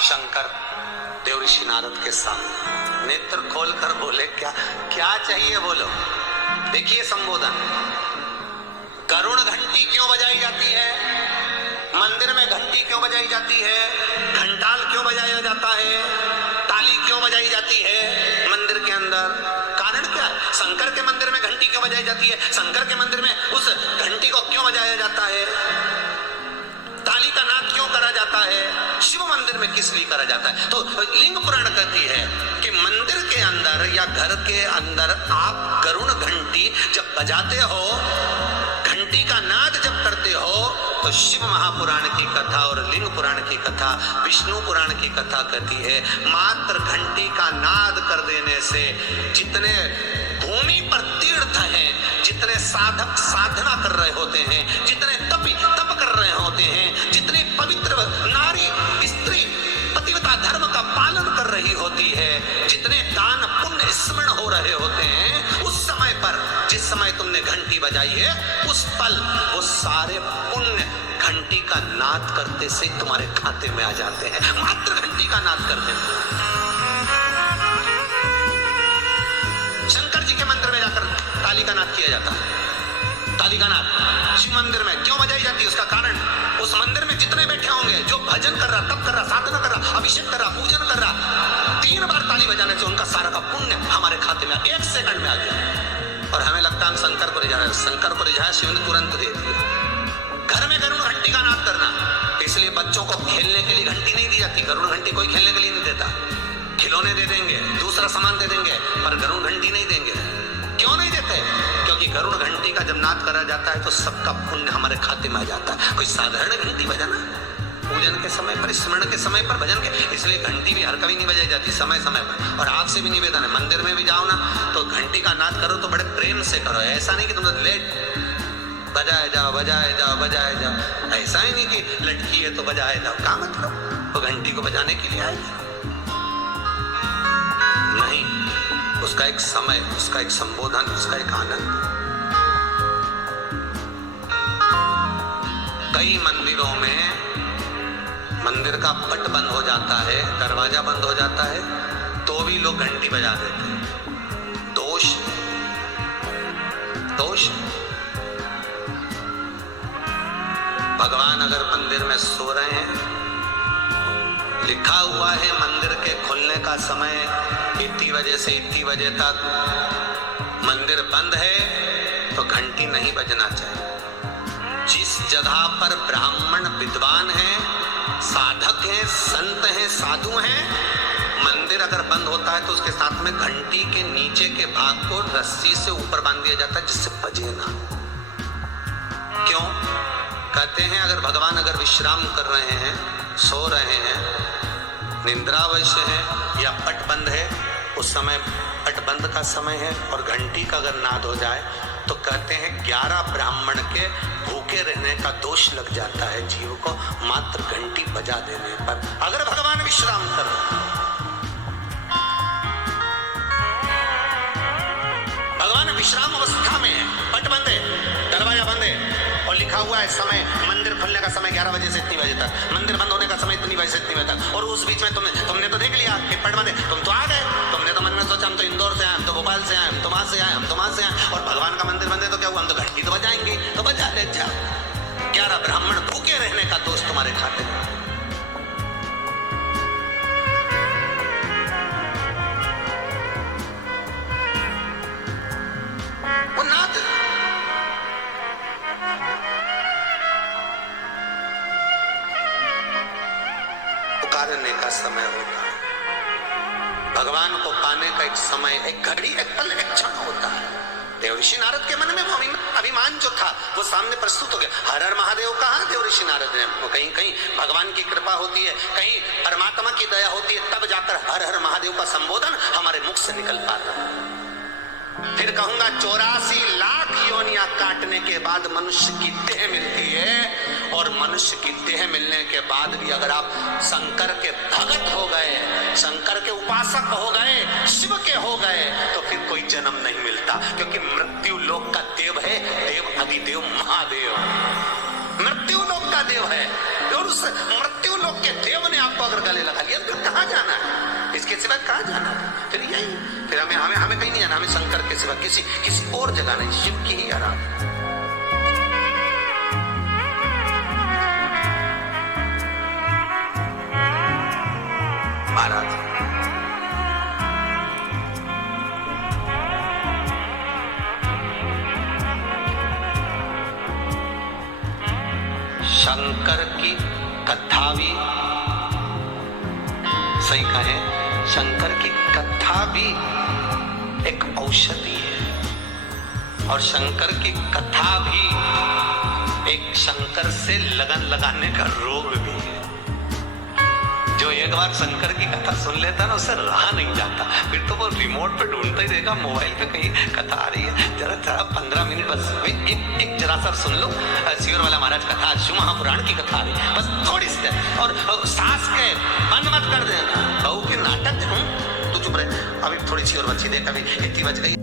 शंकर देव ऋषि नारद के सामने नेत्र खोलकर बोले, क्या क्या चाहिए बोलो। देखिए संबोधन, गरुड़ घंटी क्यों बजाई जाती है, मंदिर में घंटी क्यों बजाई जाती है, घंटाल क्यों बजाया जाता है, ताली क्यों बजाई जाती है मंदिर के अंदर, कारण क्या है। शंकर के मंदिर में घंटी क्यों बजाई जाती है, शंकर के मंदिर में उस घंटी को क्यों बजाया जाता है, ताली का नाद क्यों करा जाता है, शिव मंदिर में किस लिए करा जाता है। तो लिंग पुराण कहती है कि मंदिर के अंदर या घर के अंदर आप गरुड़ घंटी जब बजाते हो, घंटी का नाद जब करते हो, तो शिव महापुराण की कथा और लिंग पुराण की कथा, विष्णु पुराण की कथा कहती है मात्र घंटी का नाद कर देने से जितने भूमि पर तीर्थ हैं, जितने साधक साधना कर रहे होते हैं, जितने तप कर रहे होते हैं, जितनी पवित्र नारी स्त्री पतिव्रता धर्म का पालन कर रही होती है, जितने दान पुण्य स्मरण हो रहे होते हैं, उस समय पर जिस समय तुमने घंटी बजाई है, उस पल वो सारे पुण्य घंटी का नाद करते से तुम्हारे खाते में आ जाते हैं, मात्र घंटी का नाद करते हैं। शंकर जी के मंदिर में जाकर ताली का नाद किया जाता है। ताली का नाद शिव मंदिर में क्यों बजाई जाती है, उसका कारण उस मंदिर में जितने बैठे होंगे, जो भजन कर रहा, तप कर रहा, साधना कर रहा, अभिषेक कर रहा, पूजन कर रहा, 3 बार ताली बजाने से उनका सारा का पुण्य हमारे खाते में 1 सेकंड में आ गया। और हमें लगता है हम शंकर को रिझा रहे हैं, शंकर को रिझाया, शिव ने तुरंत दे दिया। घर में गरुड़ घंटी का नाद करना, इसलिए बच्चों को खेलने के लिए घंटी नहीं दी जाती। गरुड़ घंटी कोई खेलने के लिए नहीं देता, खिलौने दे देंगे, दूसरा सामान दे देंगे, पर गरुड़ घंटी नहीं देंगे। क्यों नहीं देते, क्योंकि गरुड़ घंटी का जब नाद करा जाता है तो सबका पुण्य हमारे खाते में आ जाता है। कोई साधारण घंटी बजाना पूजन के समय पर, स्मरण के समय पर, भजन के, इसलिए घंटी भी हर कभी नहीं बजाई जाती, समय समय पर। और आपसे भी निवेदन है, मंदिर में भी जाओ ना तो घंटी का नाद करो तो बड़े प्रेम से करो। ऐसा नहीं कि तुम लेट बजाए जाओ बजाए जाओ बजाए जाओ, ऐसा ही नहीं कि लटकी है तो बजाए जाओ, क्या मतलब वो घंटी को बजाने के लिए आए नहीं, उसका एक समय, उसका एक संबोधन, उसका एक आनंद। कई मंदिरों में मंदिर का पट बंद हो जाता है, दरवाजा बंद हो जाता है, तो भी लोग घंटी बजा देते हैं। दोष दोष भगवान अगर मंदिर में सो रहे हैं, लिखा हुआ है मंदिर के खुलने का समय इतनी बजे से इतनी बजे तक, मंदिर बंद है तो घंटी नहीं बजना चाहिए। जिस जगह पर ब्राह्मण विद्वान हैं, साधक हैं, संत हैं, साधु हैं, मंदिर अगर बंद होता है तो उसके साथ में घंटी के नीचे के भाग को रस्सी से ऊपर बांध दिया जाता है जिससे बजे ना। क्यों कहते हैं, अगर भगवान अगर विश्राम कर रहे हैं, सो रहे हैं, निद्रावश्य है या पट बंद है, उस समय पट बंद का समय है और घंटी का अगर नाद हो जाए तो कहते हैं 11 ब्राह्मण के भूखे रहने का दोष लग जाता है जीव को, मात्र घंटी बजा देने पर, अगर भगवान विश्राम कर रहे हैं। भगवान विश्राम अवस्था में है, पट बंद है, दरवाजा बंद है और लिखा हुआ है समय, मंदिर खुलने का समय 11 बजे से इतनी बजे तक, मंदिर बंद होने का समय इतनी बजे से इतनी बजे तक, और उस बीच में तुमने तो देख लिया कि पट बंद है, तुम तो आ गए, तुमने तो मन में सोचा हम तो इंदौर से आए, हम तो भोपाल से आए, हम तो वहां से आए, हम तो वहां से आए, और भगवान का मंदिर बंद है तो क्या हुआ, हम तो घंटी तो बजाएंगे, तो बजा ले जाओ। 11 ब्राह्मण भूखे रहने का दोष तुम्हारे खाते में। वो नाद पुकारने का समय होता है, भगवान को पाने का एक समय, एक घड़ी, एक पल, एक क्षण होता है। देवऋषि नारद के मन में वो अभिमान जो था वो सामने प्रस्तुत हो गया। हर हर महादेव कहा देवऋषि नारद ने, वो कहीं कहीं भगवान की कृपा होती है, कहीं परमात्मा की दया होती है, तब जाकर हर हर महादेव का संबोधन हमारे मुख से निकल पाता है। फिर कहूंगा 84 लाख योनियां काटने के बाद मनुष्य की देह मिलती है, और मनुष्य की देह मिलने के बाद भी अगर आप शंकर के भगत हो गए, शंकर के उपासक हो गए, शिव के हो गए, तो फिर कोई जन्म नहीं मिलता, क्योंकि मृत्यु लोक का देव है, देव अधिदेव महादेव, मृत्यु लोक का देव है। और उस मृत्यु लोक के देव ने आपको अगर गले लगा लिया कहाँ जाना है, इसके सिवा कहाँ जाना है? फिर यही, फिर हमें हमें हमें कहीं नहीं जाना, हमें शंकर के सिवा किसी और जगह नहीं, शिव की ही आराधना। महाराज शंकर की कथा भी सही कहें, शंकर की कथा भी एक औषधि है, और शंकर की कथा भी एक शंकर से लगन लगाने का रोग भी है। जो एक बार शंकर की कथा सुन लेता ना, उससे रहा नहीं जाता, फिर तो वो रिमोट पे ढूंढता ही रहेगा, मोबाइल पे कहीं कथा आ रही है, जरा 15 मिनट बस एक जरा सा सुन लो, शिवर वाला महाराज कथा, शिव महापुराण की कथा आ रही है, बस थोड़ी सी, और सांस के बंद मत कर देना, बहू के नाटक तू चुप रहे, अभी थोड़ी सी और बची, देख अभी इतनी बच गई।